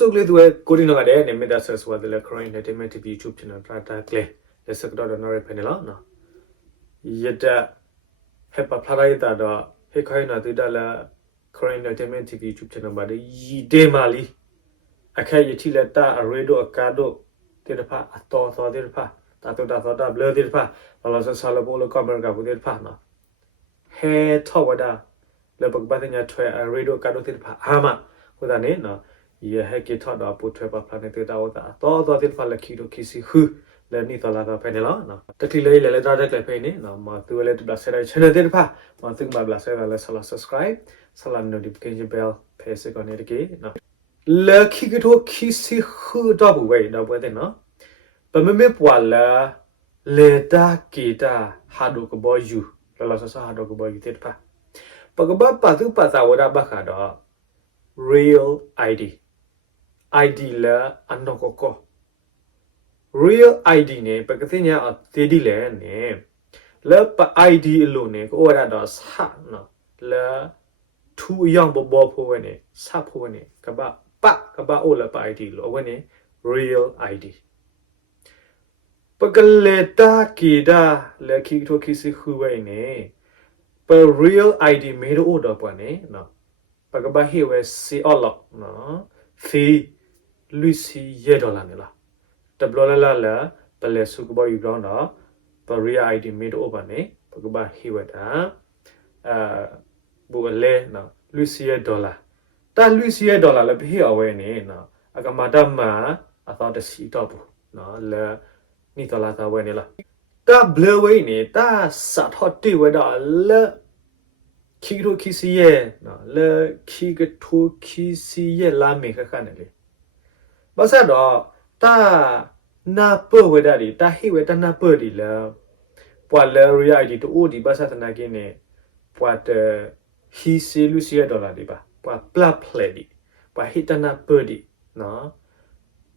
so glad we coding no gade ne meta sas wa the current entertainment TV YouTube channel plata cle the sector do no panel no yeta hepa plata ita do he khai na tu da la current entertainment TV YouTube channel ba de yi de mali akhay yiti la ta aredo akado te da pha ato so te da pha ta to da so da blur te da pha la sa sa la bo lo comment ka bu te da pha no he thawada le bak ba nya thwe aredo akado te da pha ama ko da ne no ye he ke thought da pu thwe pa planet te da o da to te da pha la ki do kisi hu le ni to la ka phe ne lo no takli le da da phe ne no ma tu le tu da se da channel te da pha ma tu ma bla se la sala subscribe sala notification bell phe se ko ne de ke no le ki ke to kisi hu da bu we da bu de no pa me pwa la le da ke da ha do ko bo yu la sa ha do ko bo yu te da pha pa ka ba pa tu pa sa wa da ba kha do real ID la anokoko real ID ne pakatinya atedi le ne la pa ID lo ne ko ora da sa no la thu yang bo bo pho ne sa pho ne ka ba o la pa ID lo we ne real ID pakaleta kida la ki tho ki si khu we ne pa real ID me do do pa ne no pakaba he we si all no fee Lucy $1 ne la tablo la pale su ko yu ground da real ID made over ne pakaba he we da bu le no Lucy $1ta Lucy $1la be awe ne no akamata ma athought the si to bu no la ni to la ta we ne la ta blur we ne ta sa tho ti we da la ki ro ki si ye no la ki ga tho ki si ye la me kha kha ne le ba sa do ta na po we da di ta hi we ta na po di la pwa la real ID to o di ba sa ta na kin ne pwa de hi se lu si $1 di ba pwa pla play di pwa hi ta na po di no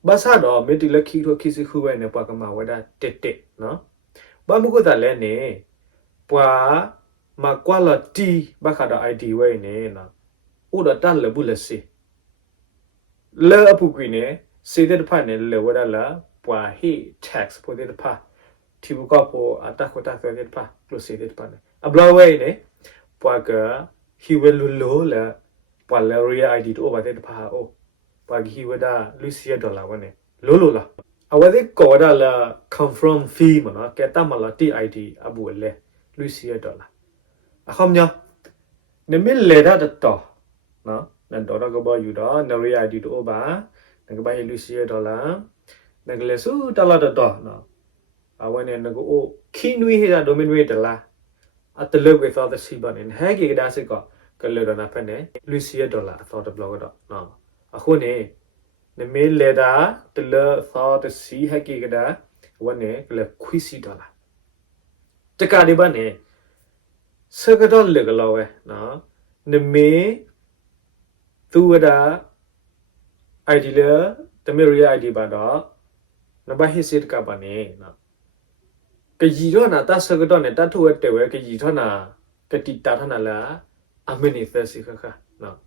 ba sa do me ti la ki ro ki si khu we ne pwa ka ma we da tet no ba mu ko da le ne pwa ma quality ba kha da ID we ne na o da ta le bu le se le apu kwi ne se de pha ne le wa da la pwa he tax po de pha ti bu ko po ata ko ta de pha lo se de pha ne a blo we ne pwa ka hi we lo la pwa le real ID to ba de pha o pwa hi we da $1 wa ne lo la a wa de ko da la confirm fee ma na ke ta ma la ti ID abu le $1 akhamnya ne mi le da to no nan do da ko ba yu do na real ID to ba na ko ba $1 na ko le su ta la to no awen ne ko o kinwi he da domain we da la at le we thought the si ba ne ha ki da sit ko ko le do na pha ne $1 thought the blog do no akhu ne ne mi le da to le thought the si ha ki da wen ne ko le khwi si $တကဒီပါနေစကတော့လေကလောပဲနော်နမေသူဝဒ ID လေတမေရီ ID ပါတော့နဘဟိစစ်ကပါနေနော်ကကြီးတော့နာတစကတော့နေတတ်ထွတ်တယ်ဝဲကကြီးတော့နာကတိတာထနာလာအမနီသစီခခနော်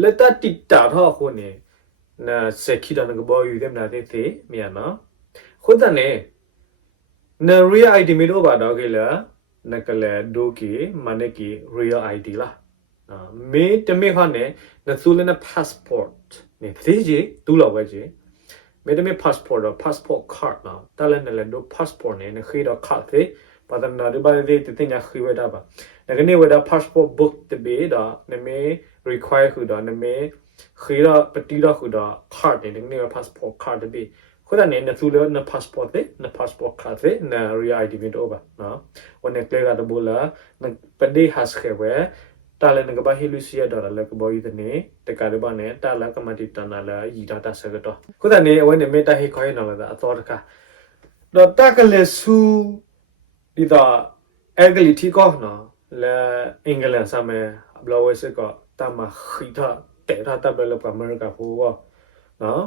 လက်တတိတာတော့ခုနေနာစက်ခိတော့ငဘောယူတယ်မလားတဲ့မြန်နော်ခုတနေနရီ ID မီတော့ပါတော့ကေလားနကလေဒိုကီမနကီ real ID လာမေတမေခနဲ့နသူလန passport နေသေးကြီးတူလောက်ပဲကြီးမေတမေ passport တော့ passport card နော်တလည်းနလည်းဒို passport နဲ့နခေတော့ card သေးပါဒနာဒီပါသေးတင်ညာခိဝဲတာပါနကနေဝဲတာ passport book တဘေတော့နမေ require ခုတော့နမေခေတော့ပတိတော့ခုတော့ card နေနကနေ passport card တဘေခုနနဲ့နသူလန passport သေးန passport card သေးန real ID မီတော့ပါနော်ဝန်နေကလေးကတော့လာနပဒေ has ခဲဝဲတာလည်းငကဘာဟီလူစီ$1လည်းကဘောဤတဲ့နေတကရပါနဲ့တာလည်းကမတိတနာလည်းဤဒတာဆကတော့ခုတနေအဝနေမေတာဟီခေါ်ရနော်လားအတော်တခါတော့တကလည်းဆူဒီတော့အဂလီတီကောနော်လဲအင်္ဂလန်ဆမဲဘလောဝဲစကတမခိတာတဲတာတပ်လည်းပမရကဖိုးနော်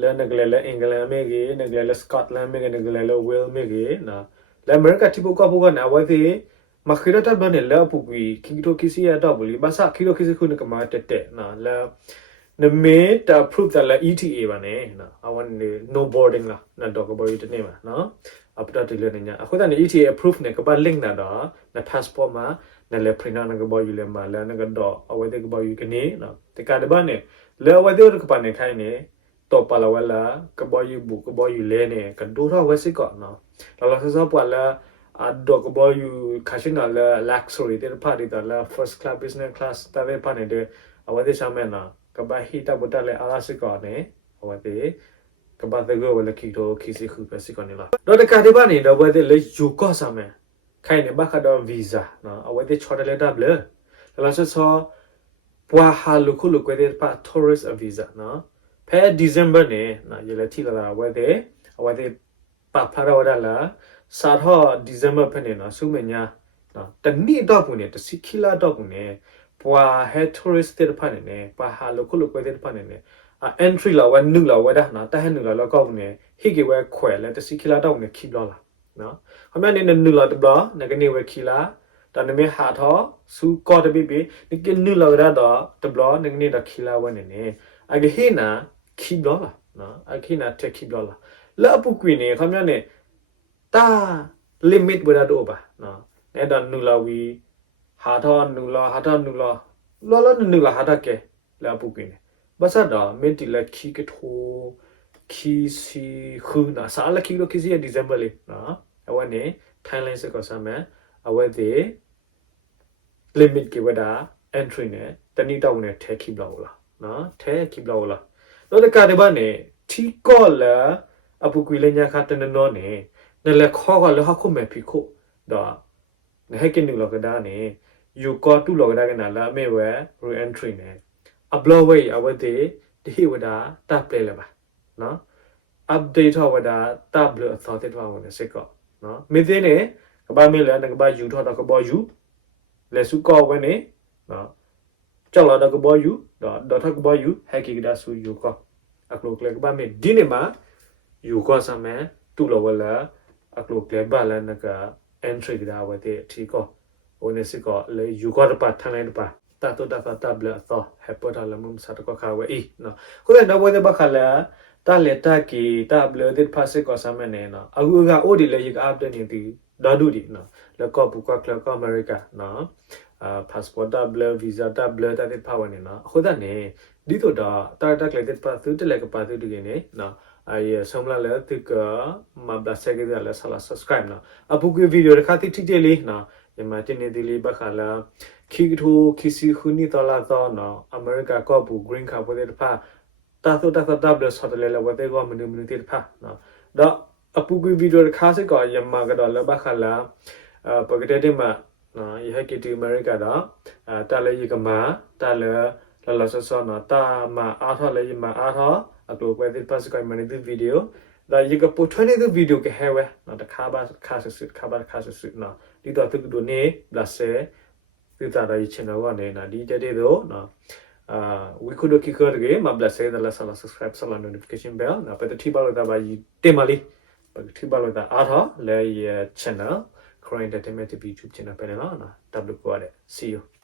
လဲနကလည်းအင်္ဂလန်မေကြီးနကလည်းစကော့တလန်မေကြီးနကလည်းဝဲလ်မေကြီးနော်လဲအမေရိကတီပိုကပိုကနာဝဲသေးမခိရတာဘနဲ့လာပူကီကီတိုကီစီရတော့ဘူးလီဘာစာကီတိုကီစီခုနကမာတက်တဲ့နော်လာ the made approve the ETA ပါနဲ့နော် I want no boarding လားနော်တော့ကဘောယူတနေ့မှာနော် after ဒီလေညအခုတည်း ETA approve နဲ့ကပါ link တာတော့ the passport မှာနဲ့လေ print နာကဘောယူလေမှာလဲနကတော့အဝဲတဲ့ကဘောယူကနေနော်တကတပါနဲ့လဲဝဲတဲ့ကပါနေခိုင်းနေတော့ပါလာဝလာကဘောယူဘူးကဘောယူလဲနေကဒိုတော့ဝဲစစ်ကောနော်လာစစောပွာလာတော့ကဘောယူခါရှင်နာလာ luxury တဲ့ပါတီတော့လာ first class business class တဲ့ပါနေတဲ့အဝဲတဲ့ဆမ်းမဲ့နော်ကဘာဟီတာဘတ်လဲအားစစ်ကောနေအဝဲတဲ့ကဘာတဲ့ကိုဝဲလခီတော့ခီစီခုပဲစစ်ကောနေလားတော့တကတပါနေတော့ဝဲတဲ့လေယူကောဆမ်းမဲ့ခိုင်နေဘခတော့ visa နော်အဝဲတဲ့ချော်တယ်တာဘလလာစစောပွာဟာလူခုလူကွဲတဲ့ပါ tourist visa နော်ဖဲ December နဲ့နော်ရလက်ထီလာဝဲတဲ့အဝဲတဲ့ပါဖရာဝဒါလာစာတော့ December ဖက်နေနော်စုမညာနော်တနေ့တော့ဘူးနဲ့တစီခီလာတော့ဘူးနဲ့ပွာဟဲ tourist တဲ့ဖက်နေပါဟာလူခုလူကွဲတဲ့ဖက်နေentry လာဝဲနုလာဝဲဒါနော်တဟဲနုလာလောက်ကောက်နေဟိကေဝဲခွဲလဲတစီခီလာတော့နေခီဘလာလားနော်ခမနေနုလာတဘလာနကနေဝဲခီလာတနမေဟာတော့စုကောတပိပိဒီကနုလာရတော့တဘလာနကနေတခီလာဝဲနေအဂဟိနာခီဘလာနော်အခိနာတက်ခီဘလာလာပုကွေနေခမနေတာ limit ဝဲတော့ပါနော်အဲ့တော့နုလာဝီဟာတော့နုလာဟာတော့နုလာလောလောနုလာဟာတော့ကဲလာပုကွေနေဘာသာတော့မင်းတီလက်ခီကထိုခီစီခုနာစာလက်ခီလိုခီစီဒီဇင်ဘာလေးနော်အဝနေ Thailand စကောဆမ်းမအဝဲတဲ့ limit ကဝဒါ entry နဲ့တနည်းတော့နဲ့ထဲခီဘလာလားနော်ထဲခီဘလာလားတော့တကတပါနဲ့ထီကောလာအပုကွေလညာခတ်တနနောနဲ့နယ်လက်ခေါ်ကလဟခုမဲ့ဖီခုတော့နေဟကင်းနူလောကဒါနဲ့ယူကောတူလောကဒါကနာလာမေဝဲ re entry နဲ့ upload ဝဲအဝတ်တဲ့ဒီဝဒါတပ်ပလေလာပါနော် update ဝဒါတပ်ဘလအသောတဲ့တော့ဝင်စကောနော်မိသေးနဲ့ကဘာမေလာကဘာယူထောတော့ကဘာယူလဲစုကောဝဲနေနော်ကြောက်လာတော့ကဘာယူတော့ထကဘာယူဟက်ကီဒါဆူယူကောအခလုကလေကဘာမေဒီနေမှာယူကောဆမ်းတူလောဝလာအခလုကလေဘာလာနက entry ဒါဝတဲ့ထီကောဝင်စကောလေယူကောတပါထန်လိုက်တပါတာတော့တာတာဘလသောဟက်ပေါ်တာလမုံစားတော့ခါဝဲနော်ခုလည်းတော့ဝဲတဲ့ဘခလာတာလက်တာကီတာဘလတဲ့ဖာစကောဆမ်းနေနော်အခုကအိုဒီလေရကအပ်တဲ့နေတီဒါဒူဒီနော်လက်ကောပူကကလကောအမေရိကနော်passport တာဘလ visa တာဘလတာတဲ့ဖာဝင်နေနော်အခုတည်းနေဒီတော့တာတာကလေတဲ့ပါသူတလက်ကပါသူတကယ်နေနော်ဆုံးလာလဲသူကမဘလာဆက်ကြလဲဆလာ subscribe နော်အပုကွေဗီဒီယိုတစ်ခါတိတိလေးနော်ယမတင်နေဒီလေးဘခလာခီထိုခီစီခုနီတော်လာတော့နော်အမေရိကကောပူ green card ပေါ်တဲ့ဖာတာတော့တာဘလဆော်တလဲလဲဝတဲ့ကောမနုမနုတဲ့ဖာနော်တော့အပုကွေဗီဒီယိုတစ်ခါစကောယမကတော့လဘခလာပကတဲ့တဲ့မှာနော်ယဟကီတီအမေရိကတော့တာလဲယကမာတာလဲလာဆောနော်တာမအားထော်လဲယမအားထော်upload with the passport manage video da you can put 20 the video ke have na the khaba khasa na di to tu do ne plus se ti ta da channel wa ne na di te de do na we could look at the ma plus se da la sala subscribe sala notification bell na pa ti ba lo da ba yi te ma li pa ti ba lo da a tho le channel Crane Entertainment YouTube channel pe na w ko de see you